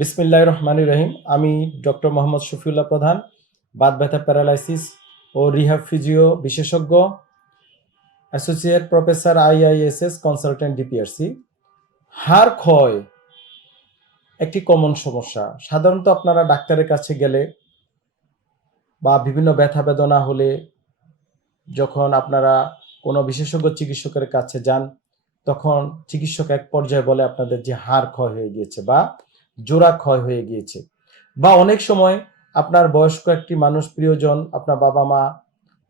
বিসমিল্লাহ রহমান রহিম আমি ডক্টর মোহাম্মদ শফিউল্লাহ প্রধান, বাত ব্যথা প্যারালাইসিস ও রিহাব ফিজিও বিশেষজ্ঞ, associate professor IISS consultant DPRC. হাড় ক্ষয় একটি কমন সমস্যা। সাধারণত আপনারা ডাক্তারের কাছে গেলে বা বিভিন্ন ব্যথা বেদনা হলে যখন আপনারা কোনো বিশেষজ্ঞ চিকিৎসকের কাছে যান, তখন চিকিৎসক এক পর্যায়ে বলে আপনাদের যে হাড় ক্ষয় হয়ে গিয়েছে বা জোড়া ক্ষয় হয়ে গিয়েছে। বা অনেক সময় আপনার বয়স্ক একটি মানুষ প্রিয়জন, আপনার বাবা মা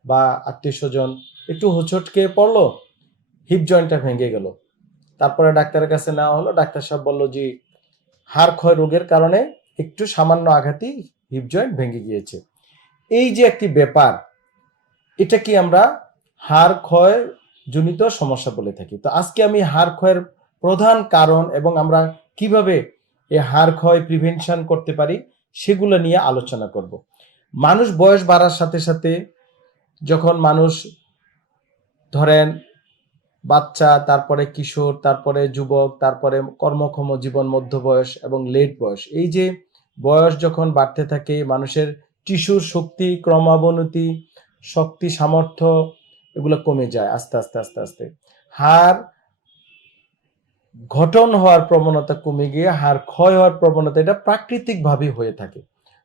বা আত্মীয় স্বজন একটু হোঁচটকে পড়ল হিপ জয়েন্টটা ভেঙে গেল। তারপরে ডাক্তারের কাছে নেওয়া হলো, ডাক্তার সাহেব বলল যে হাড় ক্ষয় রোগের কারণে একটু সামান্য আঘাতই হিপ জয়েন্ট ভেঙে গিয়েছে। এই যে একটি ব্যাপার, এটা কি আমরা হাড় ক্ষয় জনিত সমস্যা বলে থাকি? তো আজকে আমি হাড় ক্ষয়ের প্রধান কারণ এবং আমরা কীভাবে এই হাড় ক্ষয় প্রিভেনশন করতে পারি, সেগুলো নিয়ে আলোচনা করব। মানুষ বয়স বাড়ার সাথে সাথে যখন মানুষ ধরেন বাচ্চা, তারপরে কিশোর, তারপরে যুবক, তারপরে কর্মক্ষম জীবন মধ্য বয়স এবং লেট বয়স, এই যে বয়স যখন বাড়তে থাকে, মানুষের টিস্যুর শক্তি, ক্রমাবনতি, শক্তি, সামর্থ্য এগুলো কমে যায় আস্তে আস্তে আস্তে আস্তে। হাড় ঘটন হওয়ার প্রবণতা কমে গিয়ে হাড় ক্ষয় হওয়ার প্রবণতা এটা প্রাকৃতিকভাবে হয়ে থাকে।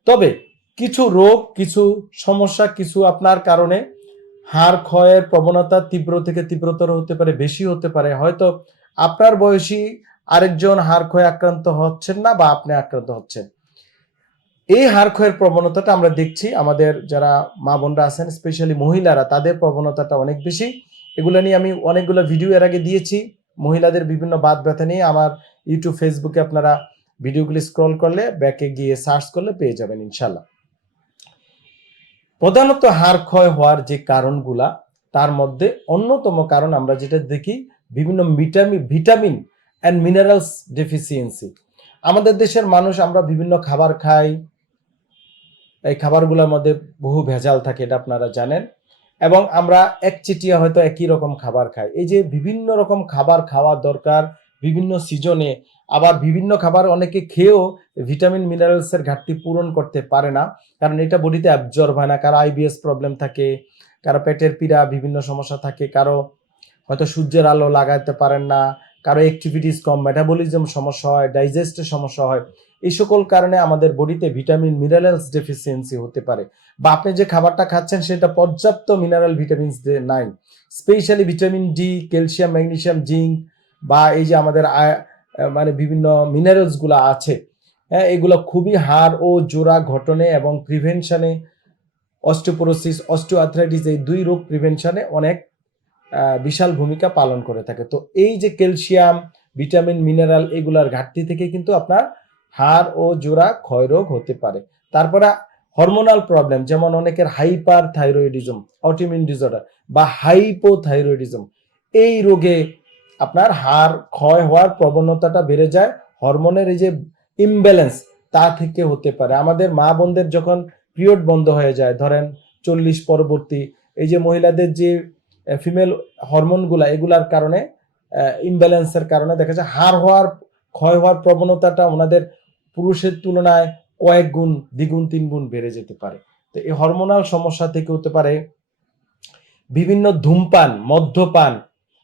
তবে কিছু রোগ, কিছু সমস্যা, কিছু আপনার কারণে হাড় ক্ষয়ের প্রবণতা তীব্র থেকে তীব্রতর হতে পারে, বেশি হতে পারে। হয়তো আপনার বয়সী আরেকজন হাড় ক্ষয়ে আক্রান্ত হচ্ছেন না বা আপনি আক্রান্ত হচ্ছেন। এই হাড় ক্ষয়ের প্রবণতাটা আমরা দেখছি। আমাদের যারা মা বোনরা আছেন স্পেশালি মহিলারা, তাদের প্রবণতাটা অনেক বেশি। এগুলো নিয়ে আমি অনেকগুলো ভিডিও এর আগে দিয়েছি। মহিলাদের বিভিন্ন বাদ ব্যথা নিয়ে আমার ইউটিউব, ফেসবুকে আপনারা ভিডিওগুলি স্ক্রল করলে ব্যাকে গিয়ে সার্চ করলে পেয়ে যাবেন ইনশাল্লাহ প্রধানত হাড় ক্ষয় হওয়ার যে কারণগুলা, তার মধ্যে অন্যতম কারণ আমরা যেটা দেখি, বিভিন্ন vitamin vitamin and minerals deficiency আমাদের দেশের মানুষ আমরা বিভিন্ন খাবার খাই, এই খাবারগুলোর মধ্যে বহু ভেজাল থাকে, এটা আপনারা জানেন। এবং আমরা একচেটিয়া হয়তো একই রকম খাবার খাই। এই যে বিভিন্ন রকম খাবার খাওয়া দরকার বিভিন্ন সিজনে, আবার বিভিন্ন খাবার অনেকে খেয়েও ভিটামিন মিনারেলসের ঘাটতি পূরণ করতে পারে না। কারণ এটা বডিতে অ্যাবজর্ব হয় না। কারও আইবিএস প্রবলেম থাকে, কারও পেটের পীড়া, বিভিন্ন সমস্যা থাকে, কারও হয়তো সূর্যের আলো লাগাতে পারেন না, কারও অ্যাক্টিভিটিস কম। মেটাবলিজম সমস্যা হয় ডাইজেস্টের সমস্যা হয়। এই সকল কারণে আমাদের বডিতে ভিটামিন মিনারেলস ডেফিসিয়েন্সি হতে পারে। বা আপনি যে খাবারটা খাচ্ছেন, সেটা পর্যাপ্ত মিনারেল ভিটামিনস নাই। Specially vitamin D calcium magnesium zinc বা এই যে আমাদের মানে বিভিন্ন মিনারেলসগুলো আছে। হ্যাঁ এগুলো খুবই হাড় ও জোড়া ঘটনে এবং প্রিভেনশনে অস্টিওপোরোসিস অস্টিওআর্থ্রাইটিস এই দুই রোগ প্রিভেনশনে অনেক বিশাল ভূমিকা পালন করে থাকে। তো এই যে ক্যালসিয়াম ভিটামিন মিনারেল এগুলার ঘাটতি থেকে কিন্তু আপনার হাড় ও জোড়া ক্ষয়রোগ হতে পারে। তারপরে হরমোনাল প্রবলেম যেমন অনেকের হাইপার থাইরয়েডিজম অটিমিউন ডিসঅর্ডার বা হাইপোথাইরয়েডিজম এই রোগে আপনার হাড় ক্ষয় হওয়ার প্রবণতাটা বেড়ে যায়। হরমোনের এই যে ইমব্যালেন্স তা থেকে হতে পারে। আমাদের মা বোনদের যখন পিরিয়ড বন্ধ হয়ে যায়, ধরেন চল্লিশ পরবর্তী, এই যে মহিলাদের যে ফিমেল হরমোনগুলা এগুলার কারণে ইমব্যালেন্সের কারণে দেখা যায় হাড় হওয়ার, ক্ষয় হওয়ার প্রবণতাটা ওনাদের পুরুষের তুলনায় কয়েক গুণ, দ্বিগুণ, তিন গুণ বেড়ে যেতে পারে। তো এই হরমোনাল সমস্যা থেকে হতে পারে বিভিন্ন ধূমপান, মদ্যপান,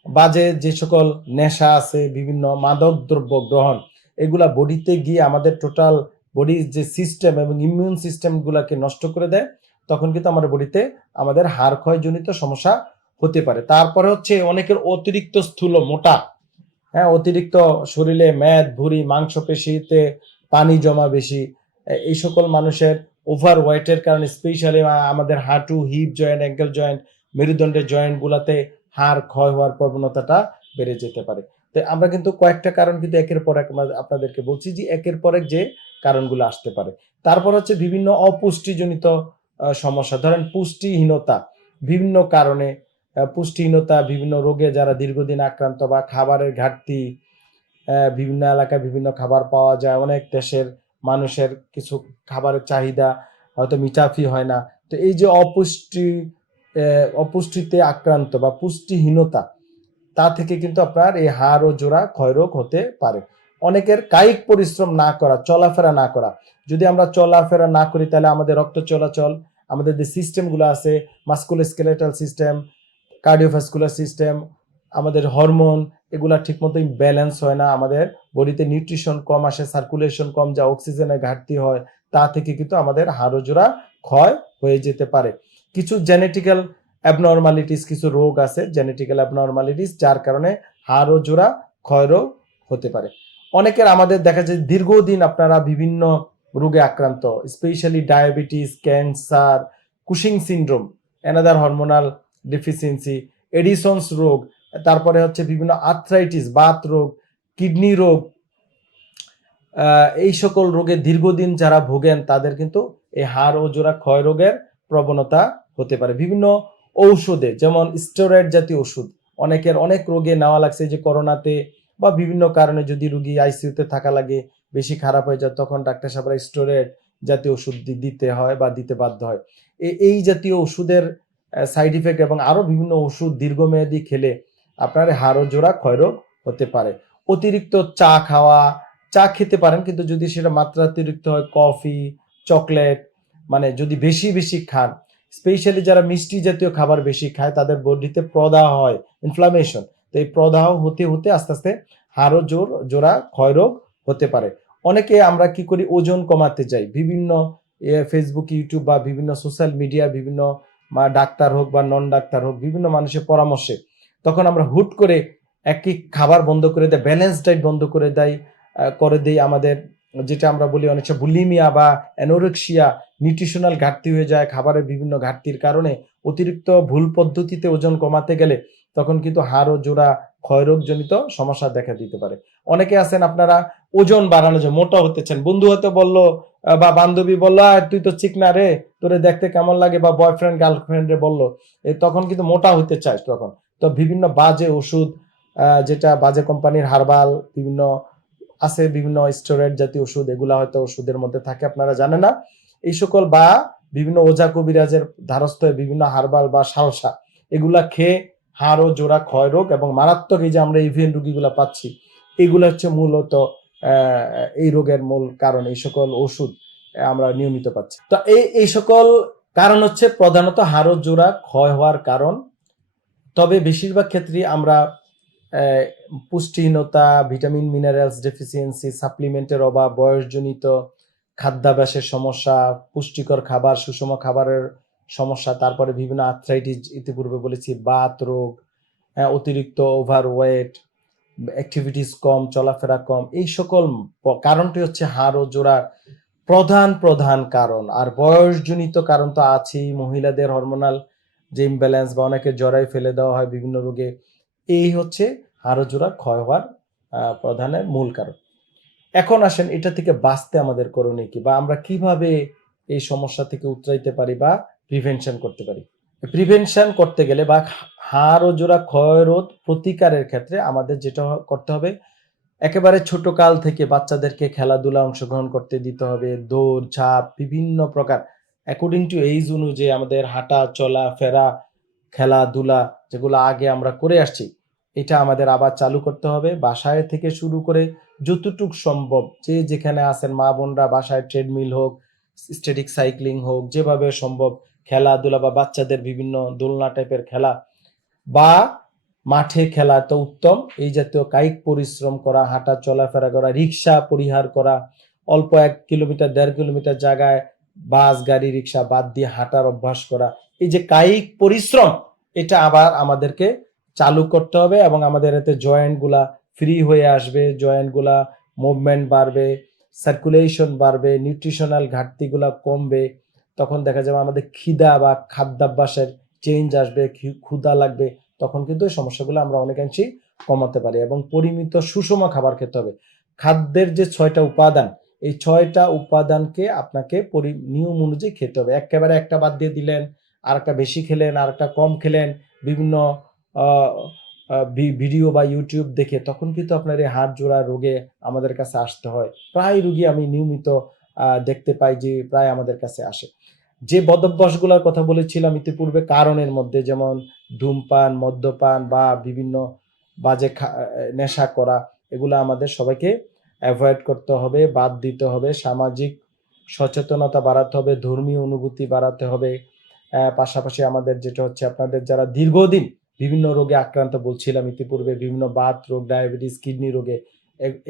বাজে যে সকল নেশা আছে, বিভিন্ন মাদক দ্রব্য গ্রহণ, এগুলা বডিতে গিয়ে আমাদের টোটাল বডির যে সিস্টেম এবং ইমিউন সিস্টেমগুলোকে নষ্ট করে দেয়, তখন কিন্তু আমাদের বডিতে আমাদের হাড় ক্ষয়জনিত সমস্যা হতে পারে। তারপরে হচ্ছে অনেকের অতিরিক্ত স্থূল মোটা। হ্যাঁ অতিরিক্ত শরীরে মেদ ভুঁড়ি, মাংসপেশিতে পানি জমা বেশি। এই সকল মানুষের ওভার ওয়েটের কারণে স্পেশালি আমাদের হাঁটু হিপ জয়েন্ট অ্যাঙ্কেল জয়েন্ট মেরুদণ্ডের জয়েন্ট গুলাতে হাড় ক্ষয় হওয়ার প্রবণতাটা বেড়ে যেতে পারে। তো আমরা কিন্তু কয়েকটা কারণ কিন্তু একের পর এক আপনাদেরকে বলছি যে একের পর এক যে কারণগুলো আসতে পারে। তারপর হচ্ছে বিভিন্ন অপুষ্টিজনিত সমস্যা। ধরেন পুষ্টিহীনতা, বিভিন্ন কারণে পুষ্টিহীনতা, বিভিন্ন রোগে যারা দীর্ঘদিন আক্রান্ত বা খাবারের ঘাটতি বিভিন্ন এলাকায় বিভিন্ন খাবার পাওয়া যায়। অনেক দেশের মানুষের কিছু খাবারের চাহিদা হয়তো মিটাফি হয় না। তো এই যে অপুষ্টি অপুষ্টিতে আক্রান্ত বা পুষ্টিহীনতা, তা থেকে কিন্তু আপনার এই হাড় ও জোড়া ক্ষয়রোগ হতে পারে। অনেকের কায়িক পরিশ্রম না করা, চলাফেরা না করা। যদি আমরা চলাফেরা না করি, তাহলে আমাদের রক্ত চলাচল, আমাদের যে সিস্টেমগুলো আছে মাস্কুলোস্কেলেটাল সিস্টেম কার্ডিওভাস্কুলার সিস্টেম আমাদের হরমোন এগুলা ঠিকমতো ব্যালেন্স হয় না। আমাদের বডিতে নিউট্রিশন কম আসে সার্কুলেশন কম, যা অক্সিজেনের ঘাটতি হয়, তা থেকে কিন্তু আমাদের হাড় জোড়া ক্ষয় হয়ে যেতে পারে। কিছু জেনেটিক্যাল অ্যাবনর্মালিটিস কিছু রোগ আছে জেনেটিক্যাল অ্যাবনর্মালিটিস যার কারণে হাড় জোড়া ক্ষয়রোগ হতে পারে। অনেকের আমাদের দেখা যায় দীর্ঘদিন আপনারা বিভিন্ন রোগে আক্রান্ত specially diabetes cancer Cushing syndrome another hormonal deficiency Addison's রোগ তারপরে হচ্ছে বিভিন্ন আর্থ্রাইটিস বাত রোগ কিডনি রোগ এই সকল রোগে দীর্ঘদিন যারা ভোগেন, তাদের কিন্তু এই হাড় ও জোড়া ক্ষয় রোগের প্রবণতা হতে পারে। বিভিন্ন ঔষধে, যেমন স্টেরয়েড জাতীয় ওষুধ, অনেকের অনেক রোগে নেওয়া লাগছে যে করোনাতে বা বিভিন্ন কারণে যদি রুগী আইসিইউতে থাকা লাগে, বেশি খারাপ হয়ে যায়, তখন ডাক্তার সাহেবরা স্টেরয়েড জাতীয় ওষুধ দিতে হয় বা দিতে বাধ্য হয়। এই জাতীয় ওষুধের সাইড ইফেক্ট এবং আরও বিভিন্ন ওষুধ দীর্ঘমেয়াদী খেলে আপনার হাড় ও জোড়া ক্ষয়রোগ হতে পারে। অতিরিক্ত চা খাওয়া, চা খেতে পারেন, কিন্তু যদি সেটা মাত্রাতিরিক্ত হয়, কফি, চকলেট মানে যদি বেশি বেশি খান, স্পেশালি যারা মিষ্টি জাতীয় খাবার বেশি খায়, তাদের বডিতে প্রদাহ হয় ইনফ্লামেশন তো এই প্রদাহ হতে হতে আস্তে আস্তে হাড় ও জোর, জোড়া ক্ষয়রোগ হতে পারে। অনেকে আমরা কি করি, ওজন কমাতে যাই। বিভিন্ন ফেসবুক ইউটিউব বা বিভিন্ন সোশ্যাল মিডিয়া বিভিন্ন ডাক্তার হোক বা নন ডাক্তার হোক, বিভিন্ন মানুষের পরামর্শে তখন আমরা হুট করে একই খাবার বন্ধ করে দেয় ব্যালেন্স ডাইট বন্ধ করে দেয় করে দেই আমাদের যেটা আমরা বলি অনেকটা বুলিমিয়া বা অ্যানোরেক্সিয়া নিউট্রিশনাল ঘাটতি হয়ে যায় খাবারের বিভিন্ন ঘাটতির কারণে। অতিরিক্ত ভুল পদ্ধতিতে ওজন কমাতে গেলে তখন কিন্তু হাড় ও জোড়া ক্ষয়রোগজনিত সমস্যা দেখা দিতে পারে। অনেকে আছেন আপনারা ওজন বাড়ানো যায় মোটা হতে চান বন্ধু হয়তো বলল বা বান্ধবী বলল "আহ, তুই তো চিকনা রে তোরে দেখতে কেমন লাগে? বা বয়ফ্রেন্ড গার্লফ্রেন্ড বলল তখন কিন্তু মোটা হতে চায় তখন। তো বিভিন্ন বাজে ওষুধ যেটা বাজে কোম্পানির হারবাল, বিভিন্ন আছে বিভিন্ন স্টেরয়েড জাতীয় ওষুধ, এগুলা হয়তো ওষুধের মধ্যে থাকে, আপনারা জানেন না। এই সকল বা বিভিন্ন ওজা কবিরাজের ধারস্থ বিভিন্ন হারবাল বা সালসা, এগুলা খেয়ে হাড় ও জোড়া ক্ষয় রোগ এবং মারাত্মক এই যে আমরা ইভিএন রোগীগুলা পাচ্ছি, এগুলো হচ্ছে মূলত এই রোগের মূল কারণ, এই সকল ওষুধ আমরা নিয়মিত পাচ্ছি। তো এই এই সকল কারণ হচ্ছে প্রধানত হাড় জোড়া ক্ষয় হওয়ার কারণ তবে বেশিরভাগ ক্ষেত্রে আমরা পুষ্টিহীনতা, ভিটামিন, মিনারেলস, ডেফিসিয়েন্সি, সাপ্লিমেন্টের অভাব, বয়সজনিত খাদ্যাভ্যাসের সমস্যা, পুষ্টিকর খাবার, সুষম খাবারের সমস্যা, তারপরে বিভিন্ন আর্থ্রাইটিস ইতিপূর্বে বলেছি, বাত রোগ অতিরিক্ত ওভার ওয়েট অ্যাক্টিভিটিস কম, চলাফেরা কম, এই সকল কারণটি হচ্ছে হাড় ও জোড়ার প্রধান প্রধান কারণ। আর বয়সজনিত কারণ তো আছেই, মহিলাদের হরমোনাল যে ইমব্যালেন্স বা অনেকে জরাই ফেলে দেওয়া হয় বিভিন্ন রোগে, এই হচ্ছে হাড় জোড়া ক্ষয় হওয়ার প্রধানের মূল কারণ। এখন আসেন এটা থেকে বাঁচতে আমাদের করণীয় কি বা আমরা কীভাবে এই সমস্যা থেকে উতরাইতে পারি বা প্রিভেনশন করতে পারি? প্রিভেনশন করতে গেলে বা হাড় ও জোড়া ক্ষয় রোধ প্রতিকারের ক্ষেত্রে আমাদের যেটা করতে হবে, একেবারে ছোট কাল থেকে বাচ্চাদেরকে খেলাধুলা অংশগ্রহণ করতে দিতে হবে, দৌড়, ঝাঁপ, বিভিন্ন প্রকার অ্যাকর্ডিং টু এইজ অনুযায়ী আমাদের হাঁটা, চলা, ফেরা, খেলাধুলা যেগুলো আগে আমরা করে আসছি, এটা আমাদের আবার চালু করতে হবে। বাসায় থেকে শুরু করে যতটুক সম্ভব যে যেখানে আছেন মা বোনরা, বাসায় ট্রেডমিল হোক স্টেটিক সাইক্লিং হোক, যেভাবে সম্ভব খেলাধুলা বা বাচ্চাদের বিভিন্ন দোলনা টাইপের খেলা বা মাঠে খেলা তো উত্তম। এই জাতীয় কায়িক পরিশ্রম করা, হাঁটা, চলাফেরা করা, রিক্সা পরিহার করা, অল্প এক কিলোমিটার, দেড় কিলোমিটার জায়গায় বাস, গাড়ি, রিক্সা বাদ দিয়ে হাঁটার অভ্যাস করা। এই যে কায়িক পরিশ্রম, এটা আবার আমাদেরকে চালু করতে হবে এবং আমাদের এতে জয়েন্টগুলা ফ্রি হয়ে আসবে। জয়েন্টগুলা মুভমেন্ট বাড়বে সার্কুলেশন বাড়বে নিউট্রিশনাল ঘাটতিগুলা কমবে। তখন দেখা যাবে আমাদের খিদা বা খাদ্যাভ্যাসের চেঞ্জ আসবে ক্ষুধা লাগবে। তখন কিন্তু এই সমস্যাগুলো আমরা অনেকাংশেই কমাতে পারি এবং পরিমিত সুষম খাবার খেতে হবে। খাদ্যের যে ছয়টা উপাদান এই ছয়টা উপাদানকে আপনাকে পরি- নিয়ম অনুযায়ী খেতে হবে। একেবারে একটা বাদ দিয়ে দিলেন আর একটা বেশি খেলেন আর একটা কম খেলেন, বিভিন্ন ভিডিও বা ইউটিউব দেখে তখন কিন্তু আপনার এই হাড় জোড়া রোগে আমাদের কাছে আসতে হয়। প্রায় রুগী আমি নিয়মিত দেখতে পাই যে প্রায় আমাদের কাছে আসে। যে বদভ্যাসগুলোর কথা বলেছিলাম ইতিপূর্বে কারণের মধ্যে, যেমন ধূমপান, মদ্যপান বা বিভিন্ন বাজে নেশা করা, এগুলো আমাদের সবাইকে অ্যাভয়েড করতে হবে, বাদ দিতে হবে, সামাজিক সচেতনতা বাড়াতে হবে, ধর্মীয় অনুভূতি বাড়াতে হবে। পাশাপাশি আমাদের যেটা হচ্ছে আপনাদের যারা দীর্ঘদিন বিভিন্ন রোগে আক্রান্ত বলছিলাম, ইতিপূর্বে বিভিন্ন বাত রোগ, ডায়াবেটিস, কিডনি রোগে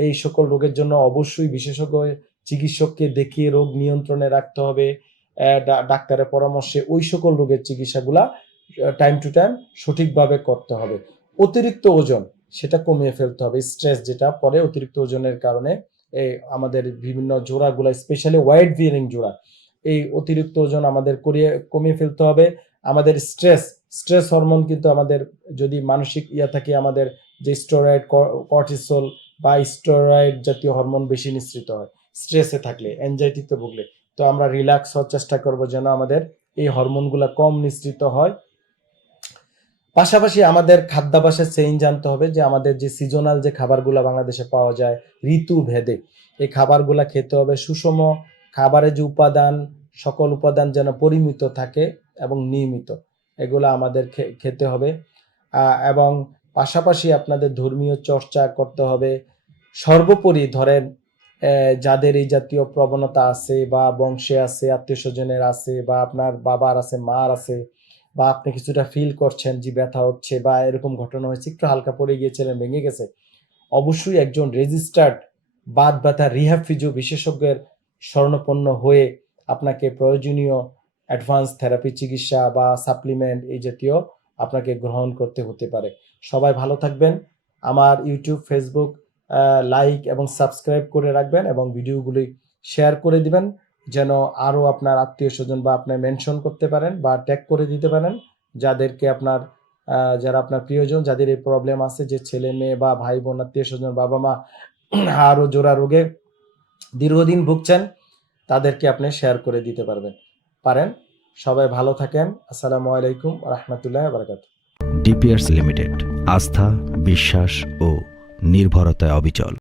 এই সকল রোগের জন্য অবশ্যই বিশেষজ্ঞ, চিকিৎসককে দেখিয়ে রোগ নিয়ন্ত্রণে রাখতে হবে। ডাক্তারের পরামর্শে ওই সকল রোগের চিকিৎসাগুলা টাইম টু টাইম সঠিকভাবে করতে হবে। অতিরিক্ত ওজন সেটা কমিয়ে ফেলতে হবে স্ট্রেস যেটা, পরে অতিরিক্ত ওজনের কারণে এই আমাদের বিভিন্ন জোড়াগুলা স্পেশালি ওয়াইড বিয়ারিং জোড়া, এই অতিরিক্ত ওজন আমাদের করিয়ে, কমিয়ে ফেলতে হবে। আমাদের স্ট্রেস স্ট্রেস হরমোন কিন্তু আমাদের যদি মানসিক ইয়া থাকে, আমাদের যে স্টেরয়েড কর্টিসল বা স্টেরয়েড জাতীয় হরমোন বেশি নিঃসৃত হয় স্ট্রেসে থাকলে অ্যাংজাইটিতে ভুগলে, তো আমরা রিল্যাক্স হওয়ার চেষ্টা করব যেন আমাদের এই হরমোনগুলো কম নিঃসৃত হয়। পাশাপাশি আমাদের খাদ্যাভ্যাসের চেঞ্জ জানতে হবে যে আমাদের যে সিজনাল যে খাবারগুলো বাংলাদেশে পাওয়া যায়, ঋতু ভেদে, এই খাবারগুলো খেতে হবে সুষম খাবারের যে উপাদান, সকল উপাদান যেন পরিমিত থাকে এবং নিয়মিত, এগুলো আমাদের খেতে হবে। এবং পাশাপাশি আপনাদের ধর্মীয় চর্চা করতে হবে। সর্বোপরি ধরেন যাদের এই জাতীয় প্রবণতা আছে বা বংশে আছে, আত্মীয় স্বজনের আছে বা আপনার বাবার আছে, মার আছে বা আপনি কিছুটা ফিল করছেন যে ব্যথা হচ্ছে বা এরকম ঘটনা হয়েছে, একটু হালকা পড়ে গিয়েছিলেন, ভেঙে গেছে, অবশ্যই একজন রেজিস্টার্ড বাদ ব্যথা রিহ্যাব ফিজিও বিশেষজ্ঞের শরণাপন্ন হয়ে আপনাকে প্রয়োজনীয় অ্যাডভান্স থেরাপি চিকিৎসা বা সাপ্লিমেন্ট এই জাতীয় আপনাকে গ্রহণ করতে হতে পারে। সবাই ভালো থাকবেন। আমার ইউটিউব ফেসবুক লাইক এবং সাবস্ক্রাইব করে রাখবেন এবং ভিডিওগুলি শেয়ার করে দিবেন। যেন আরও আপনার আত্মীয় স্বজন বা আপনার মেনশন করতে পারেন বা ট্যাগ করে দিতে পারেন, যাদেরকে আপনার যারা আপনার প্রিয়জন, যাদের এই প্রবলেম আছে যে ছেলে মেয়ে বা ভাই বোন, আত্মীয় স্বজন, বাবা মা হাড় ও জোড়া রোগে দীর্ঘদিন ভুগছেন, তাদেরকে আপনি শেয়ার করে দিতে পারবেন। পারেন? সবাই ভালো থাকেন। আসসালামু আলাইকুম রহমতুল্লাহ বারকাত ডিপিআরস লিমিটেড, আস্থা, বিশ্বাস ও নির্ভরতায় অবিচল।